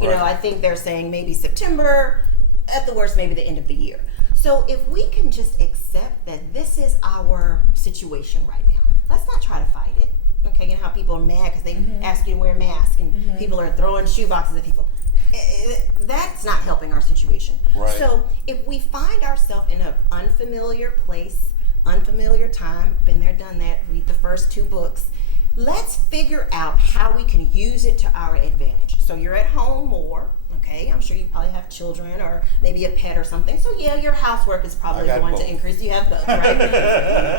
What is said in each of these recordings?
You know, I think they're saying maybe September, at the worst, maybe the end of the year. So if we can just accept that this is our situation right now, let's not try to fight it. Okay, you know how people are mad because they ask you to wear a mask and people are throwing shoe boxes at people. That's not helping our situation. Right. So if we find ourselves in an unfamiliar place, unfamiliar time, been there, done that, read the first 2 books, let's figure out how we can use it to our advantage. So you're at home more, okay? I'm sure you probably have children or maybe a pet or something. So yeah, your housework is probably going to increase. You have both, right?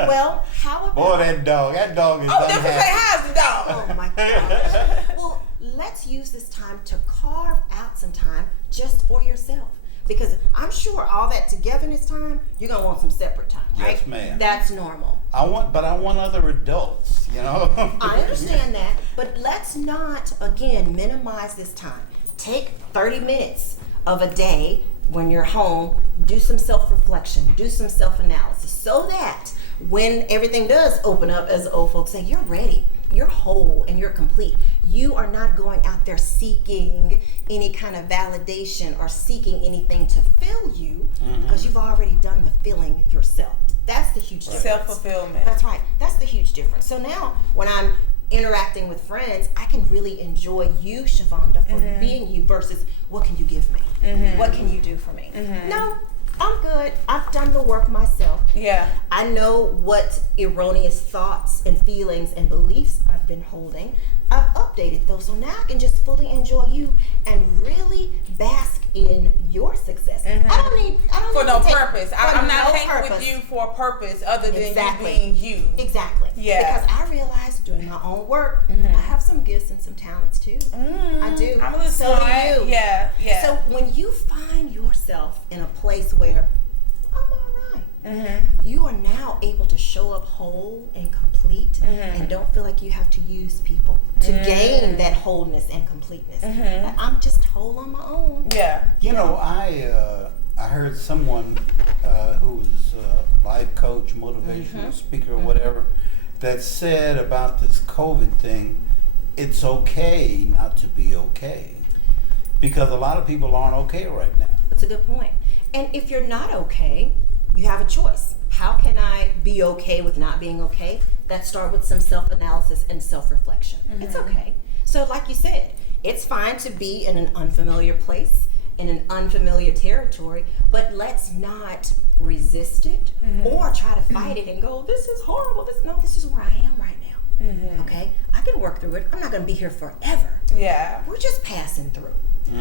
Well, how about... Boy, that dog is different say, how's the dog? Oh my gosh. Well, let's use this time to carve out some time just for yourself. Because I'm sure all that togetherness time, you're going to want some separate time, right? Yes, ma'am. That's normal. I want other adults, you know? I understand that, but let's not, again, minimize this time. Take 30 minutes of a day when you're home, do some self-reflection, do some self-analysis, so that when everything does open up, as old folks say, you're ready. You're whole and you're complete. You are not going out there seeking any kind of validation or seeking anything to fill you, because you've already done the filling yourself. That's the huge difference. Self-fulfillment. That's right. That's the huge difference. So now when I'm interacting with friends, I can really enjoy you, Shavonda, for being you versus what can you give me? What can you do for me? No, I'm good. I've done the work myself. Yeah. I know what erroneous thoughts and feelings and beliefs I've been holding. I've updated those, so now I can just fully enjoy you and really bask in your success. I don't need for no to purpose. I'm not hanging with you for a purpose other than you being you. Exactly. Yeah. Because I realized doing my own work, I have some gifts and some talents too. I do. I'm a little so smart. do you. Yeah. So when you find yourself in a place where I'm all right, you are now able to show up whole and complete, and don't feel like you have to use people to gain that wholeness and completeness. I'm just whole on my own. Yeah. You know, I heard someone who was a life coach, motivational speaker, or whatever, that said about this COVID thing, it's okay not to be okay. Because a lot of people aren't okay right now. That's a good point. And if you're not okay, you have a choice. How can I be okay with not being okay? That start with some self-analysis and self-reflection. It's okay. So like you said, it's fine to be in an unfamiliar place, in an unfamiliar territory, but let's not resist it or try to fight it and go, this is horrible. This is where I am right now. Okay? I can work through it. I'm not going to be here forever. Yeah. We're just passing through.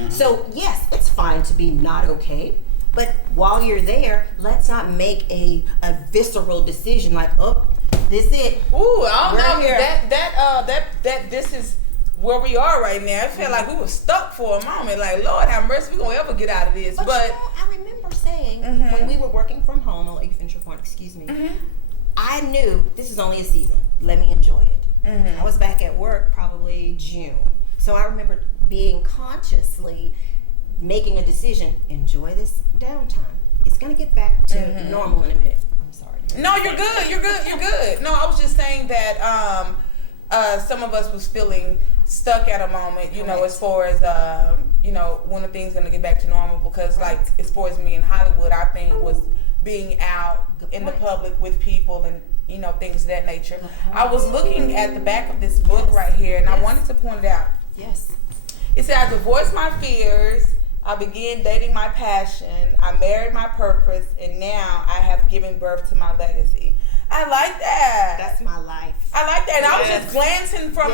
So yes, it's fine to be not okay. But while you're there, let's not make a visceral decision like, oh, this is it. Ooh, I don't know. Here. That this is where we are right now. I feel like we were stuck for a moment. Like, Lord have mercy, we gonna ever get out of this. But you know, I remember saying when we were working from home, I'll let you finish your point, excuse me. I knew this is only a season. Let me enjoy it. I was back at work probably June. So I remember being consciously making a decision, enjoy this downtime. It's going to get back to normal in a minute. I'm sorry. No, you're good. No, I was just saying that some of us was feeling stuck at a moment, you know, as far as, when the thing's going to get back to normal. Because, like, as far as me in Hollywood, our thing was being out in the public with people and, things of that nature. I was looking at the back of this book right here, and I wanted to point it out. Yes. It said, I divorced my fears, I began dating my passion, I married my purpose, and now I have given birth to my legacy. I like that. That's my life. I like that. And I was just glancing from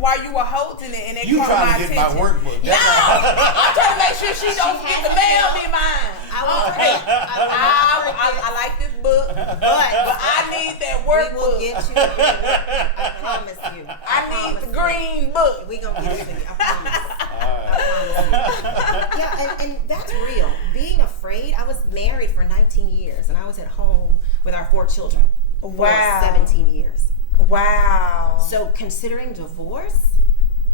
while you were holding it, and it You caught my trying to get attention. my workbook. No, I'm trying to make sure she don't forget the mail be mine. I like this book, but I need that workbook. We will get you the green book. I promise you. I need the green book. We gonna get it to you. I promise. Yeah, and that's real. Being afraid. I was married for 19 years, and I was at home with our 4 children for 17 years. Wow. So considering divorce,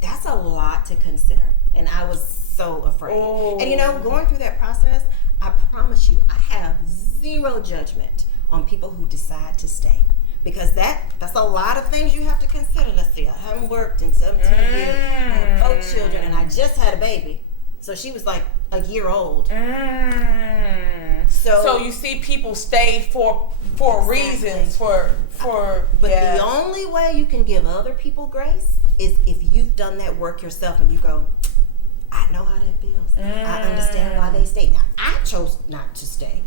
that's a lot to consider, and I was so afraid. Oh. And going through that process, I promise you, I have zero judgment on people who decide to stay. because that's a lot of things you have to consider. Let's see, I haven't worked in 17 years. I have 4 children, and I just had a baby. So she was like a year old. So you see people stay for reasons, for But the only way you can give other people grace is if you've done that work yourself and you go, I know how that feels. I understand why they stay. Now, I chose not to stay,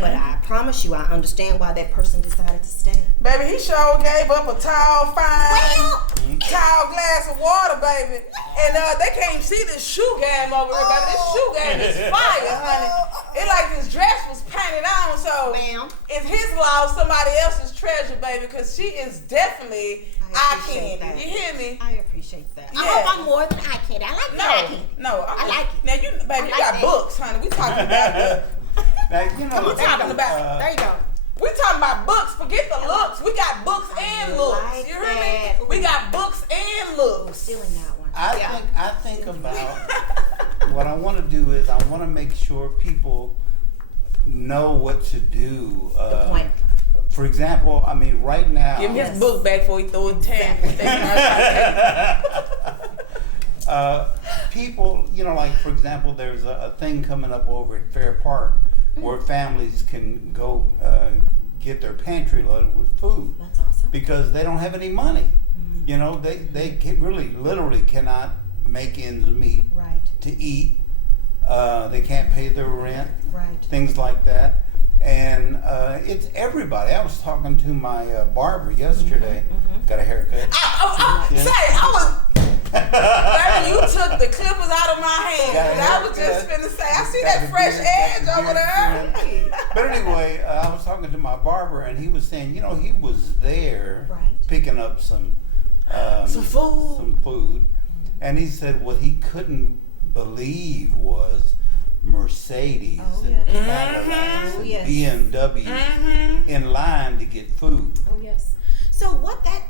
but I promise you, I understand why that person decided to stay. Baby, he sure gave up a tall, tall glass of water, baby. And they can't even see this shoe game over there, baby. This shoe game is fire, honey. It like his dress was painted on, so it's his loss, somebody else's treasure, baby, because she is definitely eye candy. You hear me? I appreciate that. Yeah. I hope I'm more than eye candy. I like the eye candy. No, I like it. Now, you got that. books, honey. We talking about Now, you know, we talking about there you go. we talking about books. Forget the looks. We got books and looks. like You hear that. me? We got books and looks. Stealing that one. I think about what I want to do is I want to make sure people know what to do. Good point. For example, I mean, right now. Give him his book back before he throw it 10. People, you know, like for example, there's a thing coming up over at Fair Park where families can go get their pantry loaded with food. That's awesome. Because they don't have any money. You know, they really literally cannot make ends meet to eat. They can't pay their rent, things like that. And it's everybody. I was talking to my barber yesterday. Got a haircut. Baby, you took the clippers out of my hand. I was just finna say, I see that fresh edge over there. But anyway, I was talking to my barber, and he was saying, you know, he was there picking up some food, and he said what he couldn't believe was Mercedes and Cadillacs and BMWs in line to get food. Oh yes. So what that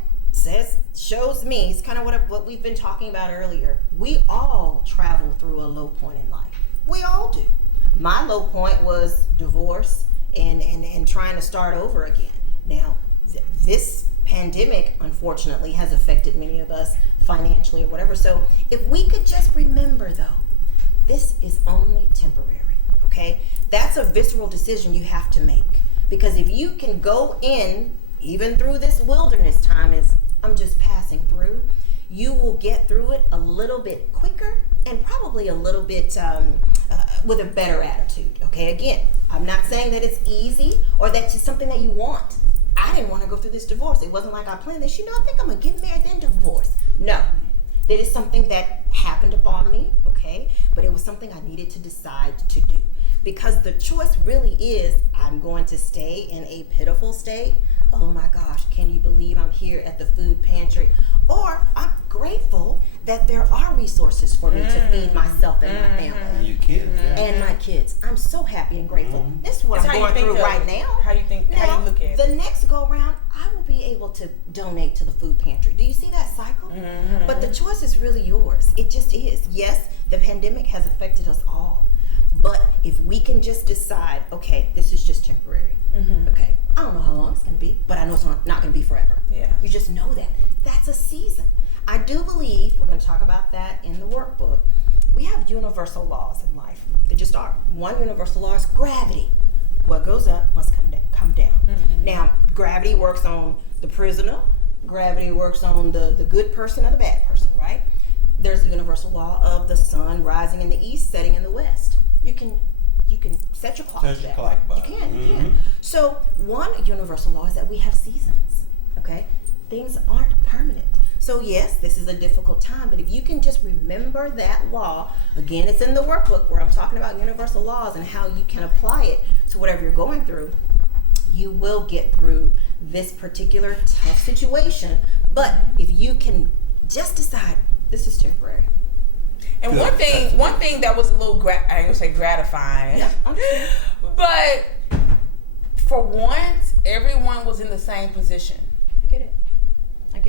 shows me is kind of what we've been talking about earlier. We all travel through a low point in life. We all do. My low point was divorce and trying to start over again. Now, this pandemic, unfortunately, has affected many of us financially or whatever. So if we could just remember, though, this is only temporary, okay? That's a visceral decision you have to make. Because if you can go in, even through this wilderness time, as I'm just passing through, you will get through it a little bit quicker and probably a little bit with a better attitude, okay? Again, I'm not saying that it's easy or that it's something that you want. I didn't want to go through this divorce. It wasn't like I planned this. You know, I think I'm going to get married, then divorce. No. That is something that happened upon me, okay? But it was something I needed to decide to do. Because the choice really is, I'm going to stay in a pitiful state. Oh my gosh, can you believe I'm here at the food pantry? Or I'm grateful that there are resources for me to feed myself and my family. And your kids, And my kids. I'm so happy and grateful. This is what I'm going through right now. How you look at it? The next go around, I will be able to donate to the food pantry. Do you see that cycle? But the choice is really yours. It just is. Yes, the pandemic has affected us all. But if we can just decide, okay, this is just temporary. Okay, I don't know how long it's going to be, but I know it's not going to be forever. Yeah. You just know that. That's a season. I do believe, we're going to talk about that in the workbook, we have universal laws in life. They just are. One universal law is gravity. What goes up must come down. Now, gravity works on the prisoner. Gravity works on the good person or the bad person, right? There's the universal law of the sun rising in the east, setting in the west. You can set your clock to that. You can. So one universal law is that we have seasons, okay? Things aren't permanent. So yes, this is a difficult time, but if you can just remember that law, again, it's in the workbook where I'm talking about universal laws and how you can apply it to whatever you're going through, you will get through this particular tough situation. But if you can just decide, this is temporary. And one thing that was a little, I ain't gonna say gratifying, but for once, everyone was in the same position. I get it.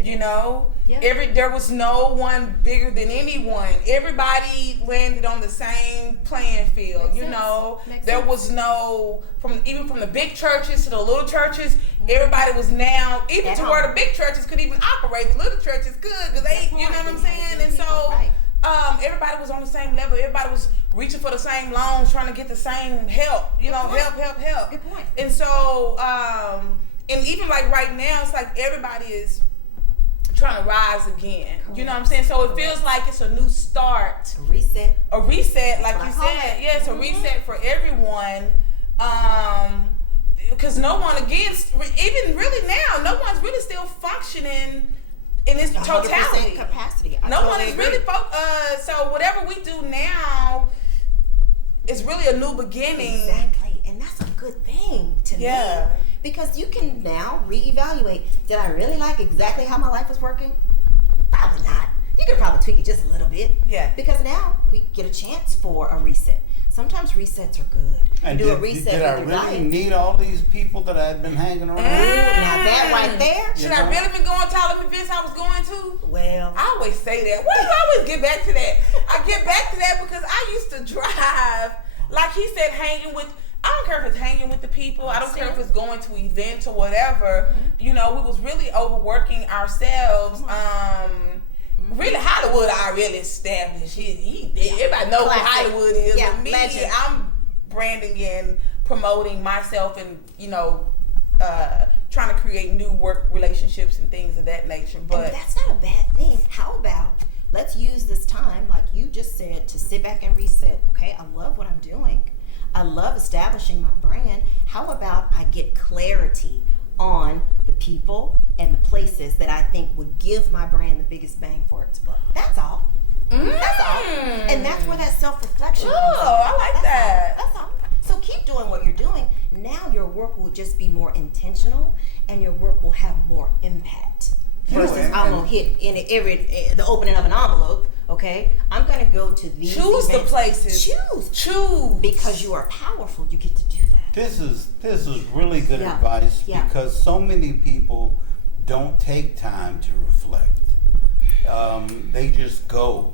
You know, Yeah. there was no one bigger than anyone. Everybody landed on the same playing field. Makes you sense. know, Makes there sense. was no from the big churches to the little churches. Everybody was now, even At to where home. the big churches could even operate. The little churches could, because they, you know what I'm saying? And so, Right. everybody was on the same level. Everybody was reaching for the same loans, trying to get the same help. You know, point. help. Good point. And so, and even like right now, it's like everybody is trying to rise again. You know what I'm saying? So it feels like it's a new start, Reset. a reset, like That's you what I call said. it. Yes, a reset for everyone. Because no one, again, even really now, no one's really still functioning in its 100% totality. capacity. I No totally one is agree. really so whatever we do now is really a new beginning. Exactly, and that's a good thing to Yeah. me because you can now reevaluate. Did I really like exactly how my life was working? Probably not. You could probably tweak it just a little bit. Yeah. Because now we get a chance for a reset. Sometimes resets are good. And you do did, a reset did I with your really life. need all these people that I'd been hanging around? Ooh, now that right there. Should I really been going to all the events I was going to? Well, I always say that. Why do I always get back to that? I get back to that because I used to drive, like he said, hanging with. I don't care if it's hanging with the people. I don't care if it's going to events or whatever. You know, we was really overworking ourselves. Really, Hollywood already established. Everybody knows what Classic. Hollywood is. Yeah, With me, legend. I'm branding and promoting myself and, trying to create new work relationships and things of that nature. But and that's not a bad thing. How about let's use this time, like you just said, to sit back and reset. Okay, I love what I'm doing. I love establishing my brand. How about I get clarity on the people and the places that I think would give my brand the biggest bang for its buck? That's all. That's all. And that's where that self-reflection comes in. Oh, I like That's that. all. That's all. So keep doing what you're doing. Now your work will just be more intentional and your work will have more impact. Versus and- I'm gonna hit in the opening of an envelope, okay? I'm gonna go to these choose the events. places. Choose. Because you are powerful, you get to do that. This is really good Yeah. advice Yeah. because so many people don't take time to reflect. They just go.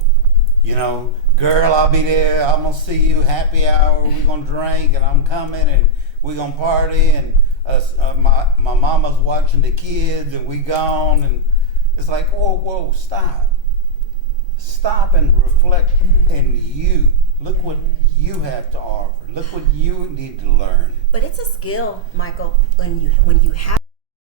You know, girl, I'll be there. I'm gonna see you. Happy hour. We're gonna drink, and I'm coming, and we're gonna party. And my mama's watching the kids, and we gone. And it's like, whoa, stop and reflect. And you look what you have to offer. Look what you need to learn. But it's a skill, Michael, when you have